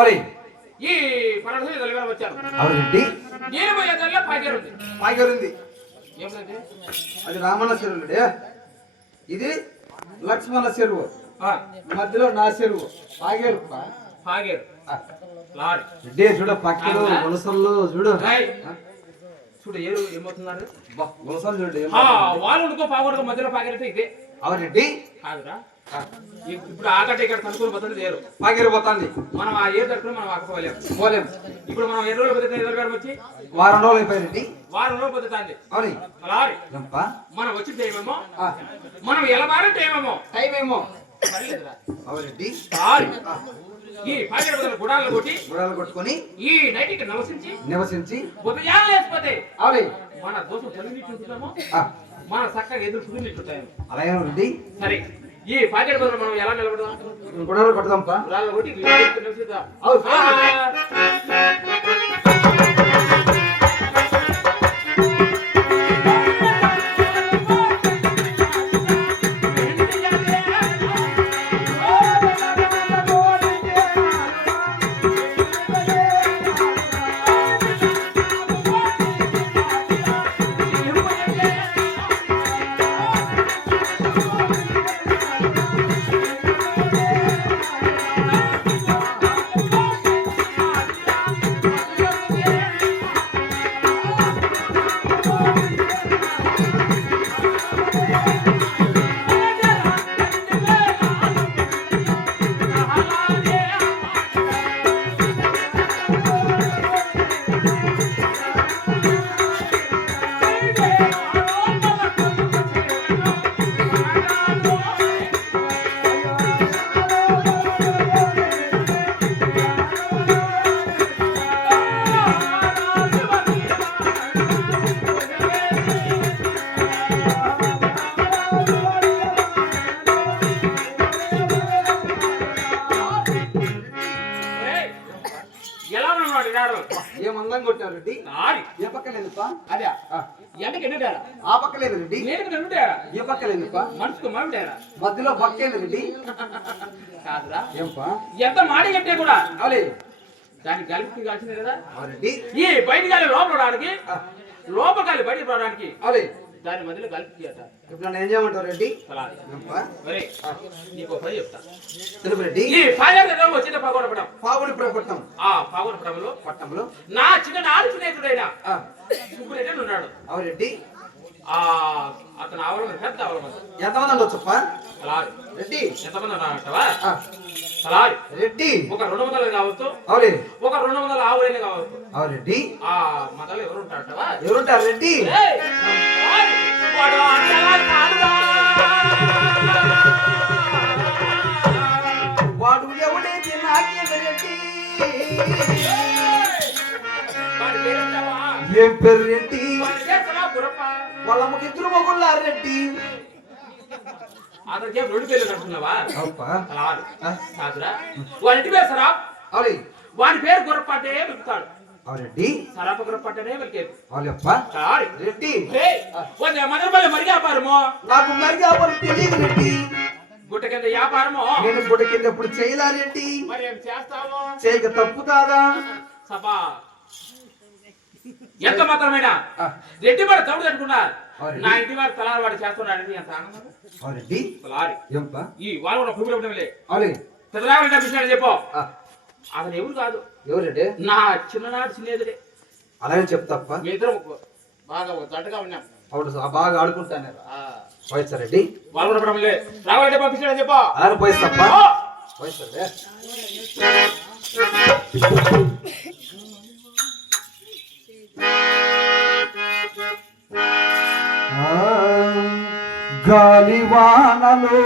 అరే ఈ పన్నెండు తెలివేళ వచ్చారు. అవునండి. నేను పోయే దానిలో పాకేరుంది. పాకేరుంది. ఏమిటంటే అది రామన్న చెరువుడే, ఇది లక్ష్మణ చెరువు, మధ్యలో నా చెరువు. పాగేరు పాగేరు లారీ రెడ్డి చూడ పక్కలు వలసల్లో చూడు చూడు ఏరు ఏమవుతున్నారు వలసలు చూడండి. వాళ్ళు ఉండుకో పాగొడుకో మధ్యలో పాగేరైతే ఇదే. అవునండి. కాదురా ఇప్పుడు ఆకట్ట ఇక్కడ కనుక్కొని పోతుంది ఏరు పాగేరు పోతుంది. మనం ఆ ఏరు తట్టుకుని మనం ఆకపోలేము. పోలేము. ఇప్పుడు మనం ఎన్ని రోజులు పొద్దుతాయి ఎదురుగాడు వచ్చి వారం రోజులు అయిపోయింది. వారం రోజులు పొద్దుతాంది. అవును లారీ ఎంపా మనం వచ్చిన టైం ఏమో, మనం ఎలా మారే టైం ఏమో. పర్లేదురా. అవునండి. ఈ పాగేరు బదులు గుడాలు కొట్టుకొని ఈ నైట్ ఇక్కడ నివసించి ఉదయాలు వేసిపోతే అవును మన దోషం చదివించుంటామో మన చక్కగా ఎదురు చూపించుంటాము. అలాగే ఉంది. సరే ఈ పాకెట్ బదులు మనం ఎలా నిలబడదాం? గుడాలు కొడదాంపా. గుడాలు కొట్టి నివసిద్దాం. ఏమందం కొట్టారు రెడ్డి. ఏ పక్కలేదుపా. అదే ఎండకి ఎన్నుడారా? ఆ పక్కలేదు రెడ్డి. నేటికి ఎన్నుడారా? ఏ పక్కలేదుపా. మనసుకు మామిడారా? మధ్యలో పక్కేది రెడ్డి. కాదురా ఏంపా ఎంత మాడి కట్టే కూడా అవలే దానికి కలిపి కాల్సింది కదా రెడ్డి. ఈ బయట గాలి లోపల రావడానికి, లోపల గాలి బయటకు రావడానికి అవలే దాని మధ్యలో కలిపి. ఇప్పుడు నన్ను ఏం చేయమంటావు రెడ్డి? నీకు పని చెప్తా తెలుపు రెడ్డి. ఈ పాజాలో వచ్చిన పాగొనపడం పాగుడిపురం ఆ పాగొనపడంలో పట్టణంలో నా చిన్ననాడు స్నేహితుడైన సుబ్బురెడ్డి ఉన్నాడు. అవురెడ్డి. అతను ఆవలం పెద్ద ఆవలం. ఎంతమంది ఉండొచ్చప్ప? రెడ్డి ఎంతమంది ఉన్నారంటవా? రెడ్డి ఒక 200 కావచ్చు, అవులే ఒక 200 ఆవులైన కావచ్చు. అవురెడ్డి. ఆ మతలో ఎవరు ఉంటారంటవా? ఎవరుంటారు రెడ్డి? వాడు ఎవడైతే నాకేం రెడ్డి. ఏం పేరు రెడ్డి? వాళ్ళ అమ్మకి 2 మొగుళ్ళారు రెడ్డి. అతనికి 2 పేర్లు కడుతున్నావా? వాడి ఇంటి పేరు సరాబ్. అవులే వాడి పేరు గుర్రపాటే వెళ్తాడు. అవురెడ్డి. సరాబ్ గుర్రపాటనే వెళ్తాడు. అవులేప్ప రెడ్డి. మదనపల్లి మరి వ్యాపారమో నాకు మరి వ్యాపారం తెలియదు రెడ్డి. గుట్ట కింద వ్యాపారమో నేను గుట్ట కింద ఎప్పుడు చేయలా రెడ్డి. మరి ఏం చేస్తావు? చేయక తప్పు కాదా? సభా ఎంత మాత్రమేనా రెడ్డి వాడు తమ్ముడు అనుకున్నారు. నా ఇంటి వాడు తలారి వాడు చేస్తున్నాడని ఎంత ఆనందం. ఈ వాళ్ళు కూడా పువ్వులే పెద్దరావాలని చెప్పు. అతను ఎవరు కాదు. ఎవరండి? నా చిన్ననాడు స్నేహితుడే. అలాగే చెప్తాప్ప. మీ ఇద్దరు బాగా జట్టుగా ఉన్నాం. అవును బాగా ఆడుకుంటాను. పోయిస్తారండి. వాళ్ళు కూడా రావాలంటే పంపించాడని చెప్పు. అలాగే పోయిస్తాప్ప. పోయిస్తారే గాలివానలో